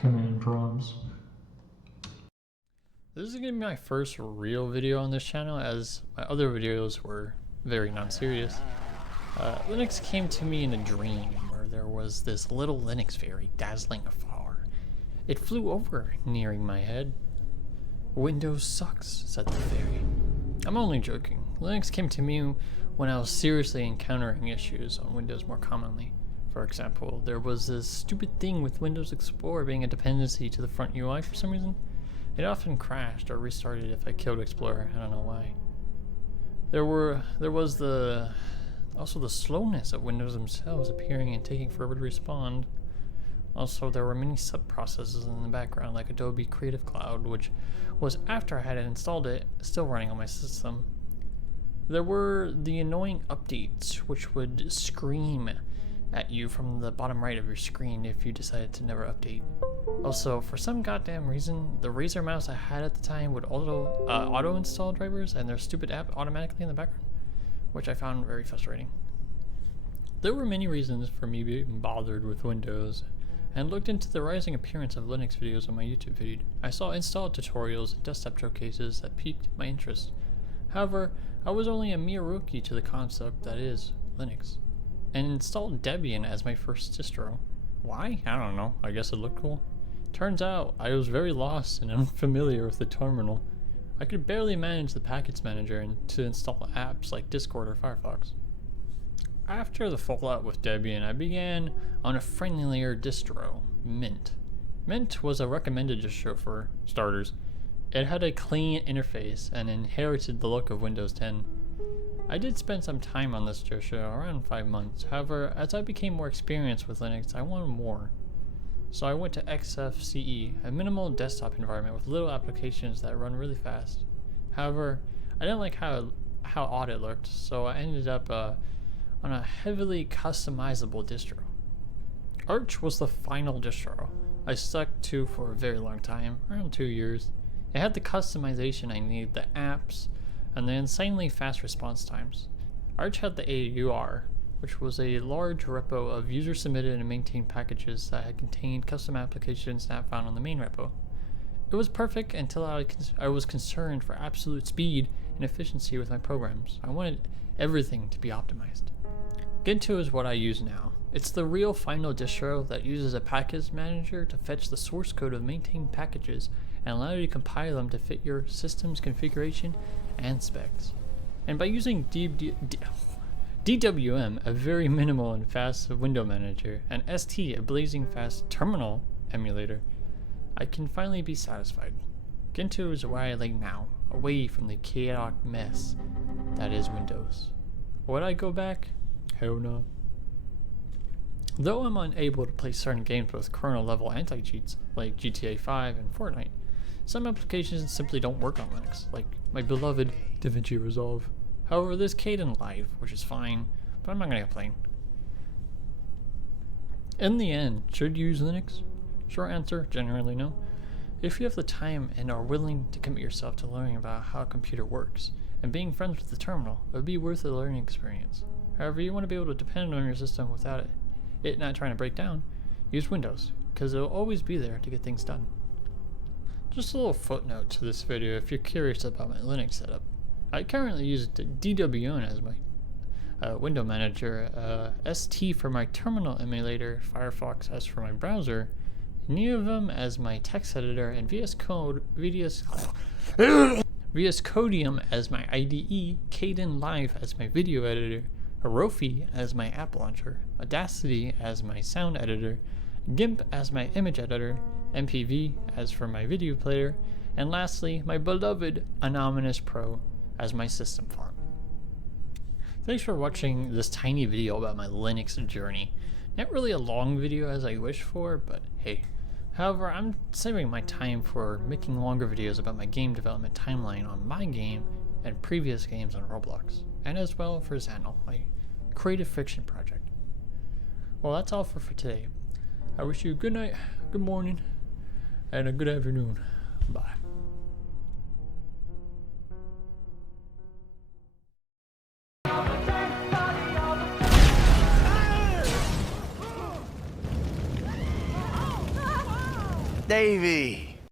command prompts. This is going to be my first real video on this channel, as my other videos were very non-serious. Linux came to me in a dream where there was this little Linux fairy dazzling afar. It flew over, nearing my head. "Windows sucks," said the fairy. I'm only joking. Linux came to me when I was seriously encountering issues on Windows more commonly. For example, there was this stupid thing with Windows Explorer being a dependency to the front UI for some reason. It often crashed or restarted if I killed Explorer. I don't know why. There was also the slowness of Windows themselves appearing and taking forever to respond. Also, there were many sub-processes in the background, like Adobe Creative Cloud, which was after I had installed it, still running on my system. There were the annoying updates, which would scream at you from the bottom right of your screen if you decided to never update. Also, for some goddamn reason, the Razer mouse I had at the time would auto install drivers and their stupid app automatically in the background, which I found very frustrating. There were many reasons for me being bothered with Windows, and looked into the rising appearance of Linux videos on my YouTube feed. I saw install tutorials and desktop showcases that piqued my interest. However, I was only a mere rookie to the concept that is Linux, and installed Debian as my first distro. Why? I don't know. I guess it looked cool. Turns out I was very lost and unfamiliar with the terminal. I could barely manage the package manager and to install apps like Discord or Firefox. After the fallout with Debian, I began on a friendlier distro, Mint. Mint was a recommended distro for starters. It had a clean interface and inherited the look of Windows 10. I did spend some time on this distro, around 5 months. However, as I became more experienced with Linux, I wanted more. So I went to XFCE, a minimal desktop environment with little applications that run really fast. However, I didn't like how odd it looked, so I ended up on a heavily customizable distro. Arch was the final distro I stuck to for a very long time, around 2 years. It had the customization I needed, the apps, and the insanely fast response times. Arch had the AUR, which was a large repo of user-submitted and maintained packages that had contained custom applications not found on the main repo. It was perfect until I was concerned for absolute speed and efficiency with my programs. I wanted everything to be optimized. Gentoo is what I use now. It's the real final distro that uses a package manager to fetch the source code of maintained packages and allow you to compile them to fit your system's configuration and specs. And by using DWM, a very minimal and fast window manager, and ST, a blazing fast terminal emulator, I can finally be satisfied. Gentoo is where I lay now, away from the chaotic mess that is Windows. Would I go back? Hell no. Though I'm unable to play certain games with kernel level anti-cheats, like GTA 5 and Fortnite, some applications simply don't work on Linux, like my beloved DaVinci Resolve. However, there's Kdenlive, which is fine, but I'm not gonna complain. In the end, should you use Linux? Short answer, generally no. If you have the time and are willing to commit yourself to learning about how a computer works, and being friends with the terminal, it would be worth the learning experience. However, you want to be able to depend on your system without it not trying to break down, use Windows, because it'll always be there to get things done. Just a little footnote to this video if you're curious about my Linux setup. I currently use DWM as my window manager, ST for my terminal emulator, Firefox as for my browser, Neovim as my text editor, and VS Codium as my IDE, Kdenlive as my video editor, Herofi as my app launcher, Audacity as my sound editor, GIMP as my image editor, MPV as for my video player, and lastly, my beloved Anonymous Pro as my system farm. Thanks for watching this tiny video about my Linux journey. Not really a long video as I wished for, but hey. However, I'm saving my time for making longer videos about my game development timeline on my game and previous games on Roblox, and as well for Xanol, my creative fiction project. Well, that's all for today. I wish you a good night, good morning, and a good afternoon. Bye. Davy,